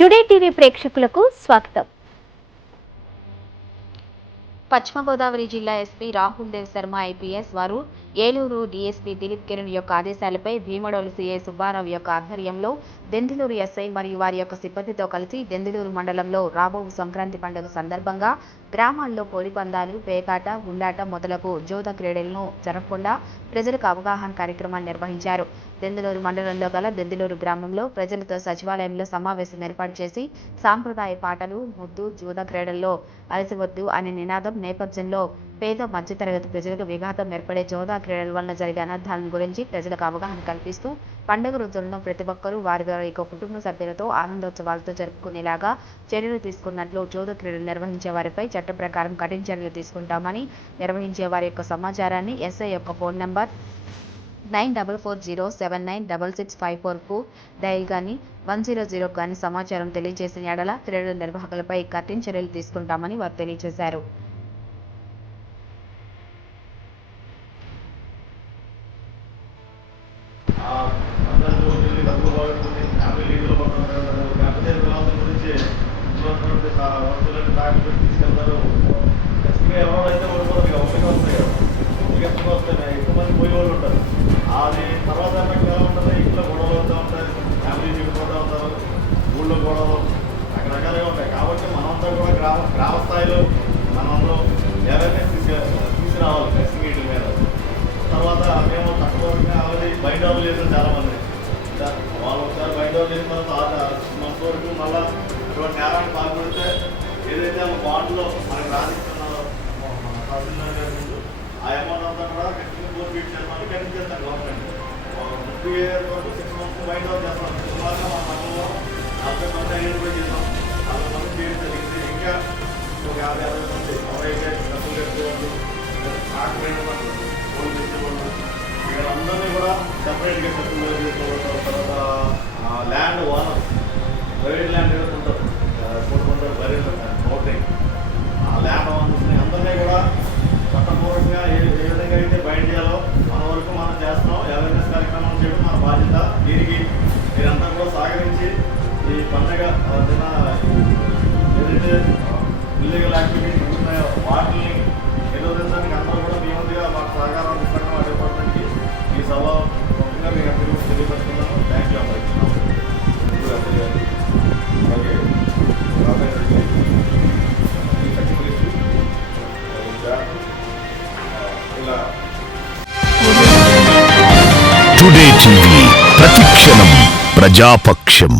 Today TV ప్రేక్షకులకు స్వాగతం. పశ్చిమ గోదావరి జిల్లా ఎస్పీ రాహుల్ దేవ్ శర్మ ఐపీఎస్ వారు ఏలూరు డీఎస్పీ దిలీప్ కిరణ్ యొక్క ఆదేశాలపై భీమడోలు సీఐ సుబ్బారావు యొక్క ఆధ్వర్యంలో దెందులూరు ఎస్ఐ మరియు వారి యొక్క సిబ్బందితో కలిసి దెందులూరు మండలంలో రాబో సంక్రాంతి పండుగ సందర్భంగా గ్రామాల్లో కోడి పందాలు, పేకాట, గుండాట మొదలగు జోద క్రీడలను జరగకుండా ప్రజలకు అవగాహన కార్యక్రమాన్ని నిర్వహించారు. దెందులూరు మండలంలో గల దెందులూరు గ్రామంలో ప్రజలతో సచివాలయంలో సమావేశం ఏర్పాటు చేసి సాంప్రదాయ పాటలు, ముద్దు, జూద క్రీడల్లో అలసివద్దు అనే నినాదం నేపథ్యంలో పేద మధ్యతరగతి ప్రజలకు విఘాతం ఏర్పడే జోదా క్రీడల వలన జరిగే అనర్థాలను గురించి ప్రజలకు అవగాహన కల్పిస్తూ పండుగ రోజులను ప్రతి ఒక్కరూ వారి యొక్క కుటుంబ సభ్యులతో ఆనందోత్సవాలతో జరుపుకునేలాగా చర్యలు తీసుకున్నట్లు, జోద క్రీడలు నిర్వహించే వారిపై చట్ట ప్రకారం కఠిన చర్యలు తీసుకుంటామని, నిర్వహించే వారి యొక్క సమాచారాన్ని ఎస్ఐ యొక్క ఫోన్ నంబర్ 9440796654కు డయల్ గాని 100 గాని సమాచారం తెలియజేసిన యెడల క్రీడల నిర్వాహకులపై కఠిన చర్యలు తీసుకుంటామని వారు తెలియజేశారు. అది తర్వాత ఎలా ఉంటుంది, ఇంట్లో గొడవలు అవుతూ ఉంటాయి, ఫ్యామిలీ దిగిపోతూ ఉంటారు, ఊళ్ళో గొడవలు రకరకాలుగా ఉంటాయి. కాబట్టి మనంతా కూడా గ్రామ స్థాయిలో మనంలో అవేర్నెస్ తీసుకురావాలి టెస్టింగ్ వీటి మీద. తర్వాత మేము తక్కువగా ఆల్రెడీ బయట డౌన్ చేసాం చాలామంది. వాళ్ళు ఒకసారి బయట డౌన్ చేసిన తర్వాత 6 months వరకు మళ్ళీ ఇటువంటి నేరాన్ని పాల్పడితే ఏదైతే బాండ్లో మనకి రాసిస్తున్నారో ఆ అమౌంట్ అంతా కూడా ఫోర్ఫీట్ చేస్తామని కనిపిస్తాను గవర్నమెంట్. 50 years వరకు 6 months బయట డౌన్ చేస్తాం. సుమారుగా మా మండలంలో 40 మంది ఐడెంటిఫై చేసాం. 40 మంది చేయడం జరిగింది. ఇంకా ఒక 50-60 మంది ఎవరైతే డబ్బులు కట్టుకోవాలి, ఆక్సిడెంట్ వాళ్ళు, పోలీసు తీసుకోవాలి, వీళ్ళందరినీ కూడా సెపరేట్గా సర్టిఫికేట్ చేసుకోవడం. తర్వాత ల్యాండ్ ఓనర్ ప్రైవేట్ ల్యాండ్ ఉంటారు, కొట్టుకుంటారు, బయట ఓటింగ్ ఆ ల్యాండ్ ఓనర్స్ని అందరినీ కూడా చట్టపూర్వకంగా ఏ విధంగా అయితే బయట చేయాలో మన వరకు మనం చేస్తున్నాం. అవేర్నెస్ కార్యక్రమం చేయడం మన బాధ్యత. దీనికి మీరంతా కూడా సహకరించి ఈ పండుగ ఏదైతే ఇల్లీగల్ యాక్టివిటీస్ ఉన్నాయో వాటిని నిరోధించడానికి అందరూ కూడా మీ ముందుగా మాకు సహకారం ఇస్తాను. ఆ డిపార్ట్మెంట్కి ఈ సభ ముఖ్యంగా మీకు అందరికీ తెలియపరుస్తున్నాను. థ్యాంక్ యూ అందరికీ. ఓకే టుడే టీవీ ప్రతిక్షణం ప్రజాపక్షం.